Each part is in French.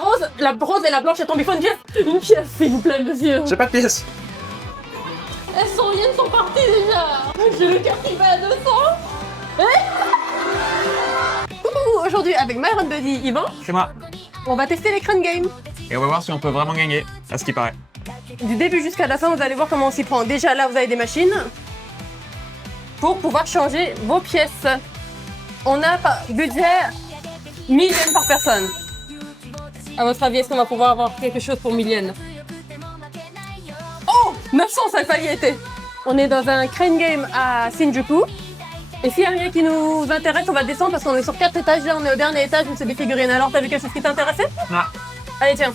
rose et la blanche est tombée. Il faut une pièce. Une pièce, s'il vous plaît, monsieur. J'ai pas de pièce. Elles sont rien, sont parties déjà. J'ai le cœur qui bat à 200. Coucou, aujourd'hui avec Myron Buddy, Yvan, C'est moi. on va tester les crânes game. Et on va voir si on peut vraiment gagner, à ce qui paraît. Du début jusqu'à la fin, vous allez voir comment on s'y prend. Déjà là, vous avez des machines pour pouvoir changer vos pièces. On a par budget 1000 yens par personne. À votre avis, est-ce qu'on va pouvoir avoir quelque chose pour 1000 yens? Oh, 900, ça a failli été. On est dans un crane game à Shinjuku. Et s'il n'y a rien qui nous intéresse, on va descendre parce qu'on est sur 4 étages. Là, on est au dernier étage où c'est des figurines. Alors, t'as vu quelque chose qui t'intéressait? Non. Allez, tiens.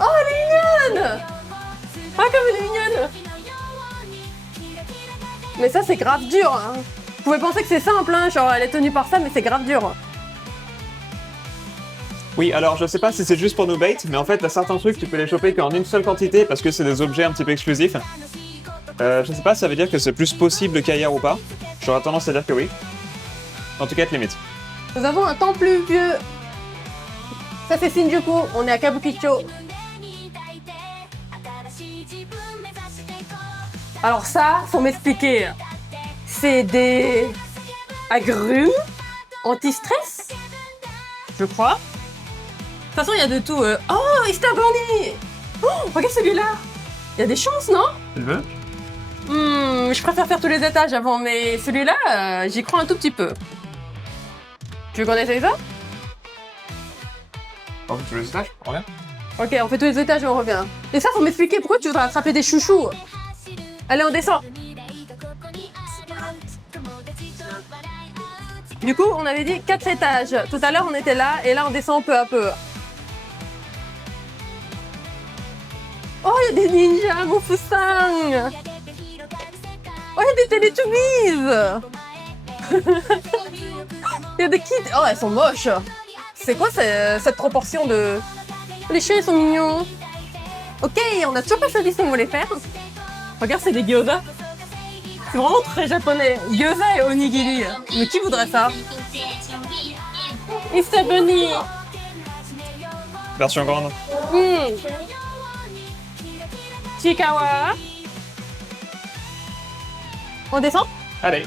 Oh, elle est mignonne! Ah, comme elle est mignonne! Mais ça, c'est grave dur. Hein. Vous pouvez penser que c'est simple, hein, genre elle est tenue par ça, mais c'est grave dur. Oui, alors je sais pas si c'est juste pour nous bait, mais en fait, t'as certains trucs, tu peux les choper qu'en une seule quantité parce que c'est des objets un petit peu exclusifs. Je sais pas si ça veut dire que c'est plus possible qu'ailleurs ou pas. J'aurais tendance à dire que oui. En tout cas, limite. Nous avons un temple vieux. Ça, c'est Shinjuku. On est à Kabukicho. Alors ça, faut m'expliquer. C'est des agrumes anti-stress, je crois. De toute façon, il y a de tout. Oh, Easter Bunny! Oh, regarde celui-là. Il y a des chances, non? Tu le veux? Je préfère faire tous les étages avant, mais celui-là, j'y crois un tout petit peu. Tu veux qu'on essaye ça? On fait tous les étages, on revient. Ok, on fait tous les étages et on revient. Et ça, faut m'expliquer pourquoi tu voudrais attraper des chouchous. Allez, on descend. Du coup, on avait dit 4 étages. Tout à l'heure, on était là et là, on descend peu à peu. Oh, il y a des ninjas, Mufusang. Oh, il y a des Teletubbies. Il y a des kids. Oh, elles sont moches. C'est quoi cette proportion de... Les chiens, ils sont mignons. Ok, on a toujours pas choisi ce qu'on voulait faire. Regarde, c'est des gyoza. C'est vraiment très japonais. Gyoza et onigiri. Mais qui voudrait ça? Easter Bunny. Version grande. Chikawa. On descend? Allez.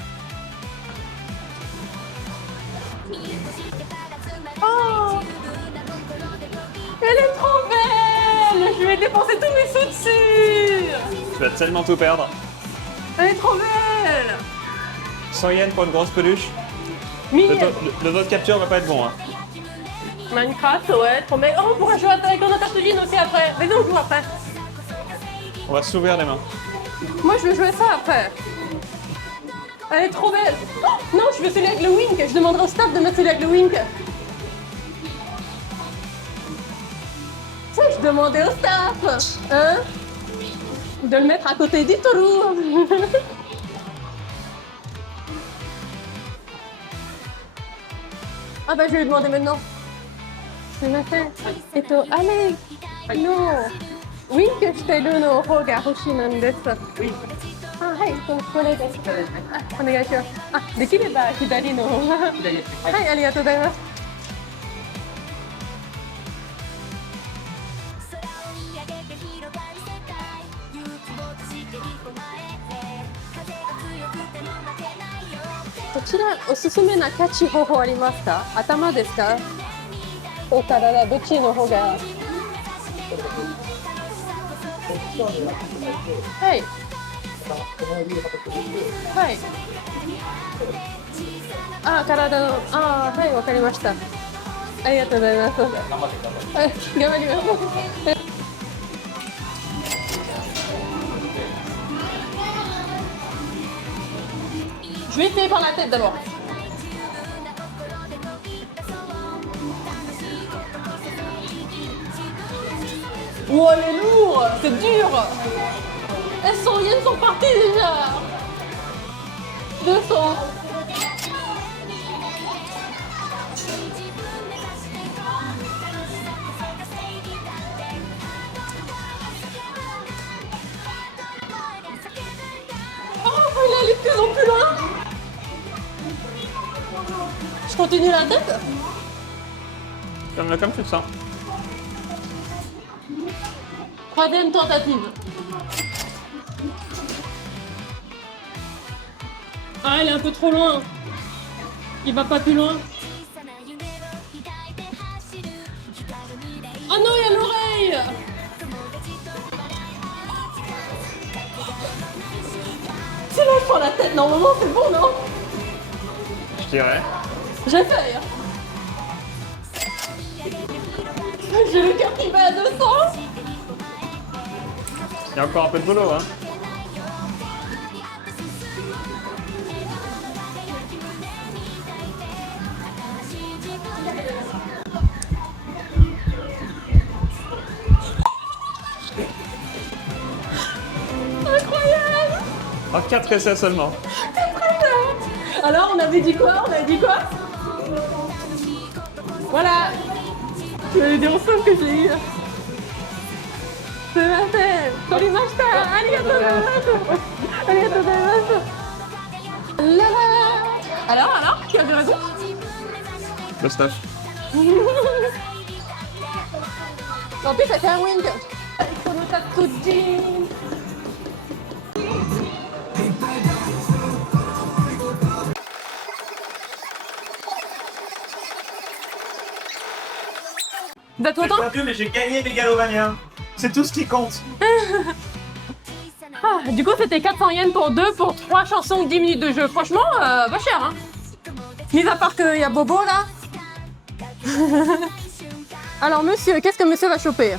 Oh, elle est trop belle! Je vais dépenser tous mes sous dessus! Tu vas tellement tout perdre. Elle est trop belle! 100 yens pour une grosse peluche. Mignonne! Le vote capture va pas être bon, hein. Minecraft, ouais, trop belle. Oh, on pourra jouer avec notre Tatooine aussi après. Mais non, on joue après. On va s'ouvrir les mains. Moi, je veux jouer ça après. Elle est trop belle! Oh, non, je veux celui avec le wink. Je demanderai au staff de mettre celui avec le wink. Ça, je demandais au staff. Hein? De le mettre à côté d'Itoru. Ah bah, je vais lui demander maintenant. C'est ma fête. Allez! Non! Wink shite ru no hou ga hoshii nan desu. Oui. はい、これです。お願いします。できれば左の方が。はい、ありがとうございます。こちらおすすめなキャッチ方法ありますか？頭ですか？お体どっちの方が？はい。はい。体の、はい、わかりました。ありがとうございます。頑張ります。Je vais essayer par la tête d'abord. Oh, elle est lourde, c'est dur. Elles sont parties déjà. 200. Oh, elle est de plus en plus loin. Je continue la tête. Comme tu le sens. Troisième tentative. Ah, il est un peu trop loin. Il va pas plus loin. Oh non, il y a l'oreille. C'est là, je prends la tête. Normalement, c'est bon, non? Je dirais. J'essaye. J'ai le cœur qui bat à 200. Il y a encore un peu de boulot, hein. Incroyable. Oh, 4 essais seulement. Alors, on avait dit quoi? Voilà. Je vais lui dire au seul que j'ai eu. C'est ma tête. Torimashita. Arigatou gozaimasu. Arigatou gozaimasu. La la. Alors, qui a du raison? Le staff. En plus, ça fait un wing. Konotatsuji. Vous êtes content? Mais j'ai gagné Megalovania. C'est tout ce qui compte. Ah, du coup, c'était 400 yens pour 2 pour 3 chansons, 10 minutes de jeu. Franchement, pas cher, hein. Mis à part qu'il y a Bobo, là. Alors, monsieur, qu'est-ce que monsieur va choper?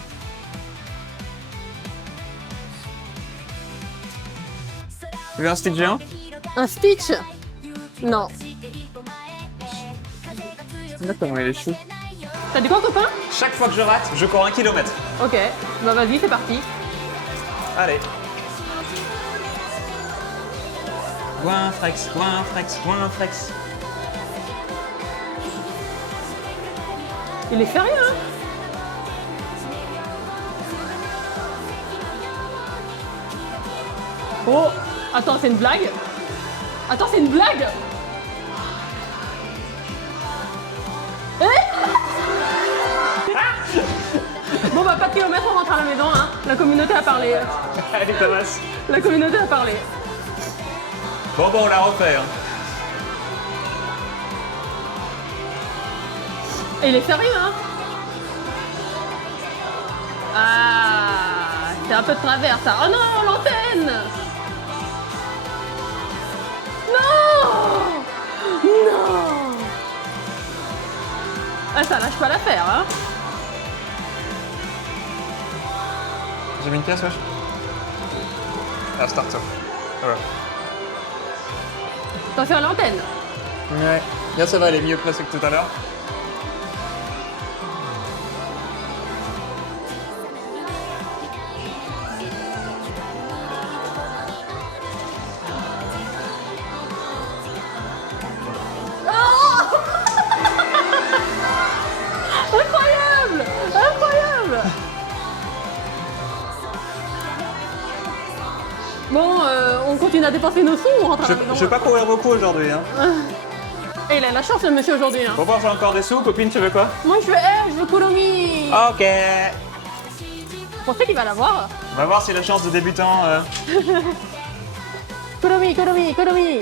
Tu veux un Stitch géant? Un Stitch? Non. Regarde comment il est chou. T'as dit quoi, copain? Chaque fois que je rate, je cours 1 kilomètre. Ok, bah vas-y, c'est parti. Allez. Goinfrex, Goinfrex, Goinfrex. Il est sérieux, hein? Oh, attends, c'est une blague? Attends, c'est une blague? Bon bah pas de kilomètres, on rentre à la maison, hein. La communauté a parlé. Allez, Thomas. La communauté a parlé. Bon, on la refait. Hein. Et il est sérieux, hein? Ah, c'est un peu de travers, ça. Oh non, l'antenne! Non! Non! Ah, ça lâche pas l'affaire, hein? J'ai mis une pièce, wesh. Ah, start ça. Voilà. Attention à l'antenne. Ouais. Bien, ça va, elle est mieux placée que tout à l'heure. Incroyable! Incroyable! Bon, on continue à dépenser nos sous ou on rentre à la maison? Je vais pas courir beaucoup aujourd'hui. Hein. Et il a la chance, le monsieur, aujourd'hui. Hein. Pour voir, j'ai encore des sous. Copine, tu veux quoi? Moi, je veux Kuromi. Ok. Vous pensez qu'il va l'avoir? On va voir si la chance de débutant... Kuromi, Kuromi, Kuromi.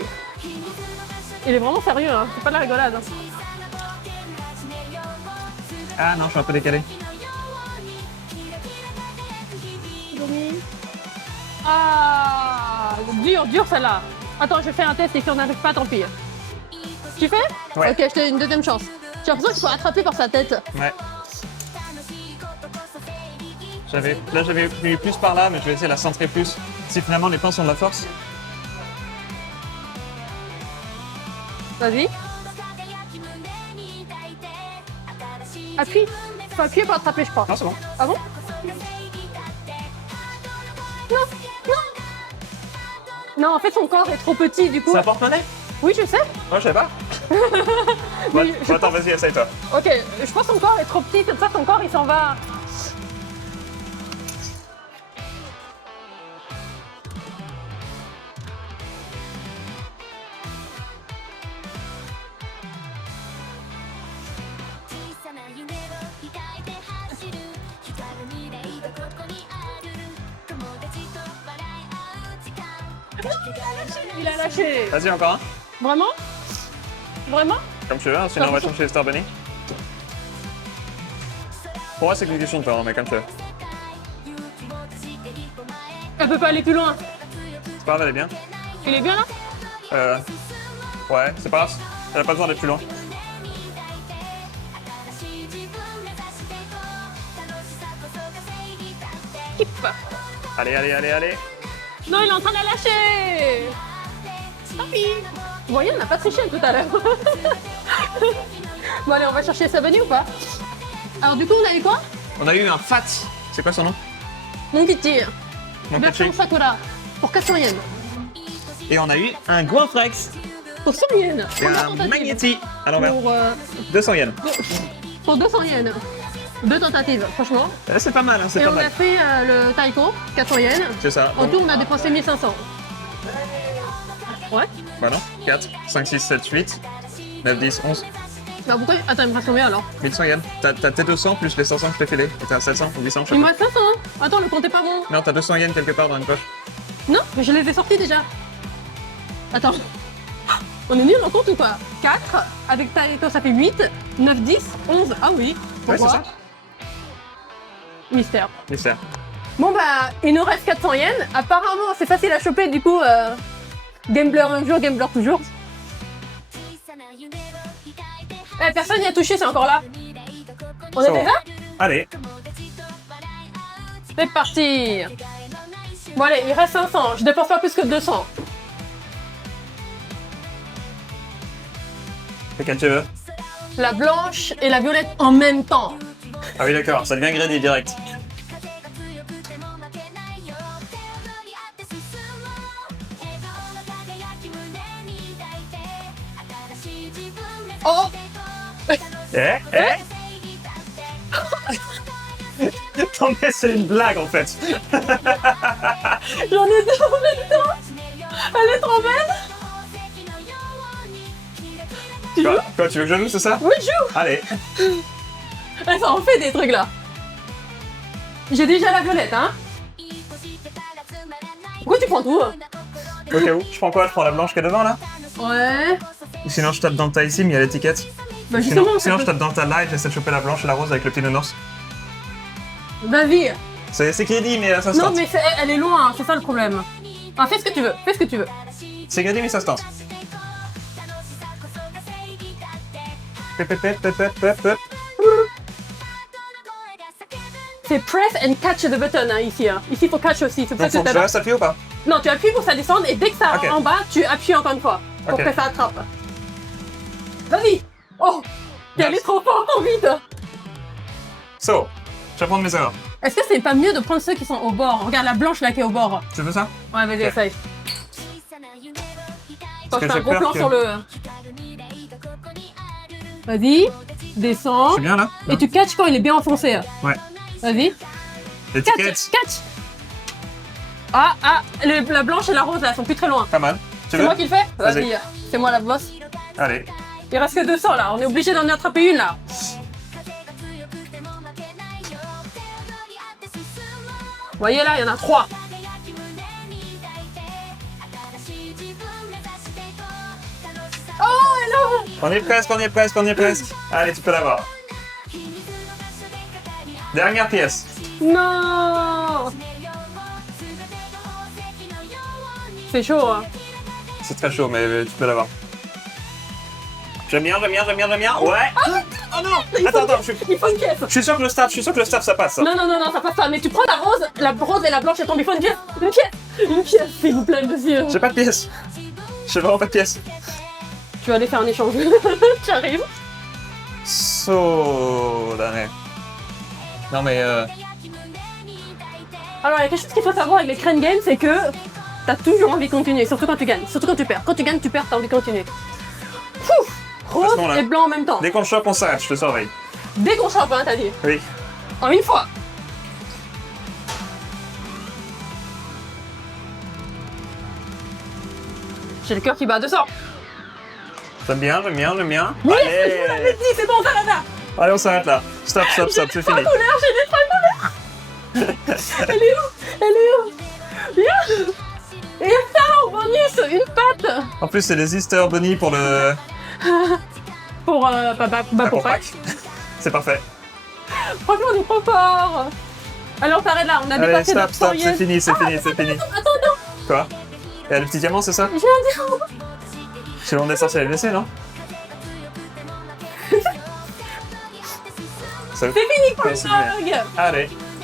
Il est vraiment sérieux, hein. C'est pas de la rigolade. Hein. Ah non, je suis un peu décalé. Kuromi. Ah, dur celle-là. Attends, je fais un test et si on n'arrive pas, tant pis. Tu fais? Ouais. Ok, je te donne une deuxième chance. J'ai l'impression qu'il faut attraper par sa tête. Ouais. Là, j'avais mis plus par là, mais je vais essayer de la centrer plus. Si finalement les points sont de la force. Vas-y. Appuie. Faut appuyer pour attraper, je crois. Non, c'est bon. Ah bon? Non, non. Non, en fait, son corps est trop petit, du coup. C'est un porte-monnaie? Oui, je sais. Moi, je sais pas. Bon, Mais je attends, vas-y, essaye-toi. Ok, je pense que son corps est trop petit, comme ça, son corps, il s'en va. Il a lâché. Vas-y, encore un. Vraiment? Vraiment? Comme tu veux, hein, sinon on va chercher les Star Bunny. Pour moi, c'est qu'une question de temps, mais comme tu veux. Elle peut pas aller plus loin. C'est pas grave, elle est bien. Il est bien là? Ouais, c'est pas grave. Elle a pas besoin d'être plus loin. Kip. Allez, allez, allez, allez. Non, il est en train de la lâcher. Tant pis. Vous voyez, on n'a pas triché tout à l'heure. Bon allez, on va chercher Sabani ou pas? Alors du coup, on a eu quoi? On a eu un Fat. C'est quoi son nom? Mon Kitty. Mon Version Kitty. Sakura. Pour 400 yens. Et on a eu un Goinfrex. Pour 100 yens. Et un Magnéti à l'envers. Pour, 200 yens. pour 200 yens. 2 tentatives, franchement. C'est pas mal, hein, c'est Et pas on mal. a fait le Taiko, 400 yens. C'est ça. En tout, on a dépensé 1500. Ouais. Bah non. 4, 5, 6, 7, 8, 9, 10, 11. Bah pourquoi? Attends, il me reste combien alors? 1100 yens. T'as tes 200 plus les 500 que je t'ai filé. Et t'as 700 ou 800, je sais Il me pas. reste 500. Attends, le compte est pas bon. Non, t'as 200 yens quelque part dans une poche. Non, mais je les ai sortis déjà. Attends. On est nul en compte ou quoi? 4, avec Taiko ça fait 8, 9, 10, 11. Ah oui. Ouais, c'est Pourquoi? ça. Mystère. Mystère. Bon bah, il nous reste 400 yens. Apparemment, c'est facile à choper du coup. Gambler un jour, gambler toujours. Eh, personne n'y a touché, c'est encore là. On est Ça va. déjà? Allez. C'est parti. Bon allez, il reste 500. Je dépense pas plus que 200. Lequel tu veux? La blanche et la violette en même temps. Ah oui, d'accord. Ça devient greedy direct. Oh! Non mais c'est une blague en fait. J'en ai deux en même temps. Elle est trop belle. Tu joues? Quoi, tu veux que je joue, c'est ça? Oui, je joue. Allez. Ça en fait des trucs là. J'ai déjà la violette, hein. Pourquoi tu prends tout? Au cas où. Je prends quoi? Je prends la blanche qui est devant là? Ouais. Ou sinon je tape dans le tas ici, mais il y a l'étiquette. Bah justement, Sinon ça je tape dans le tas là et j'essaie de choper la blanche et la rose avec le petit nounours. Vas-y. C'est greedy mais ça se Non tente. mais elle est loin, c'est ça le problème. Ah, fais ce que tu veux, fais ce que tu veux. C'est greedy mais ça se tente. Pep, pep, pep, pep, pep, pep, pep. C'est press and catch the button hein, ici. Hein. Ici, il faut catch aussi. C'est pour ça Donc que faut que t'as je reste appuyé ou pas? Non, tu appuies pour que ça descende et dès que ça Ok. en bas, tu appuies encore une fois pour Ok. que ça attrape. Vas-y. Oh, t'es allé trop fort, trop vite. So, je vais prendre mes erreurs. Est-ce que c'est pas mieux de prendre ceux qui sont au bord? Regarde la blanche là qui est au bord. Tu veux ça? Ouais, vas-y, Ok. essaye. Attends, je que fais un j'ai gros peur plan que- sur le... Vas-y, Je descends. suis bien là? Et tu catches quand il est bien enfoncé. Ouais. Vas-y. L'étiquette. Catch. Ah, la blanche et la rose là, elles sont plus très loin. Pas mal. Tu C'est veux? moi qui le fais? Vas-y. Vas-y, c'est moi la boss. Allez. Il reste que 200 là, on est obligé d'en attraper une là. Vous voyez là, il y en a 3. Oh, hello! On est presque, on est presque, on est presque. Allez, tu peux l'avoir. Dernière pièce. Non! C'est chaud, hein. C'est très chaud, mais tu peux l'avoir. J'aime bien, j'aime bien, j'aime bien, j'aime bien. Ouais. Oh non. Attends, Il faut une pièce. je suis sûr que le staff, ça passe. Ça. Non, ça passe pas. Mais tu prends la rose et la blanche, elle tombe. Il faut une pièce. Une pièce, s'il vous plaît, monsieur. J'ai pas de pièce. J'ai vraiment pas de pièce. Tu vas aller faire un échange. Tu arrives. So, damn. Non mais Alors, il y a quelque chose qu'il faut savoir avec les crane games, c'est que t'as toujours envie de continuer, surtout quand tu gagnes. Surtout quand tu perds. Quand tu gagnes, tu perds, t'as envie de continuer. Pouf! Rose Restons là. et blanc en même temps. dès qu'on chope, on s'arrête, je te surveille. Dès qu'on chope, hein, t'as dit. Oui. En une fois. J'ai le cœur qui bat à 200. J'aime bien, j'aime bien, j'aime bien. Oui, Allez. je vous l'avais dit, c'est bon, ça va là. Allez, on s'arrête là. Stop, stop, stop, c'est fini. J'ai des traits de colère. Elle est où? Viens. Et il y a ça là en bas. une patte En plus, c'est les Easter Bunny pour le... pour, pour Pâques. C'est parfait. Franchement, on est trop fort. Alors, t'arrêtes là, on a Allez, dépassé stop, notre stop, moyenne. c'est fini, c'est fini, c'est fini. Attends, Quoi? Il y a le petit diamant, c'est ça? j'ai un diamant. C'est le nom des sorciers LVC, non? C'est fini pour le Continue. vlog. Allez.